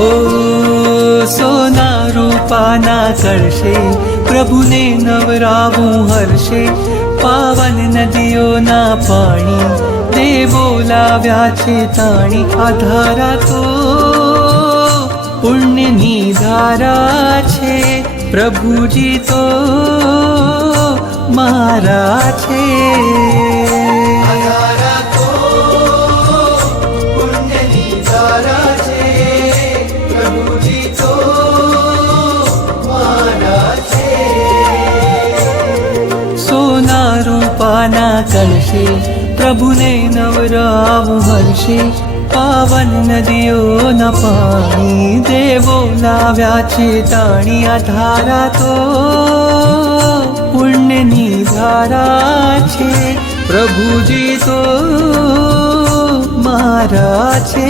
હો સોના રૂપાના કરશે પ્રભુને નવરાવું હર્ષે, પાવન નદીઓના પાણી દેવો લાવ્યા છે તાણી. આ ધારા તો પુણ્યની ધારા છે, પ્રભુજી તો મારા છે. રૂપાના કલશે પ્રભુને નવરાવું હર્ષે, પાવન નદીઓના પાણી દેવો લાવ્યા છે તાણી. આ ધારા તો પુણ્યની ધારા છે, પ્રભુજી તો મારા છે.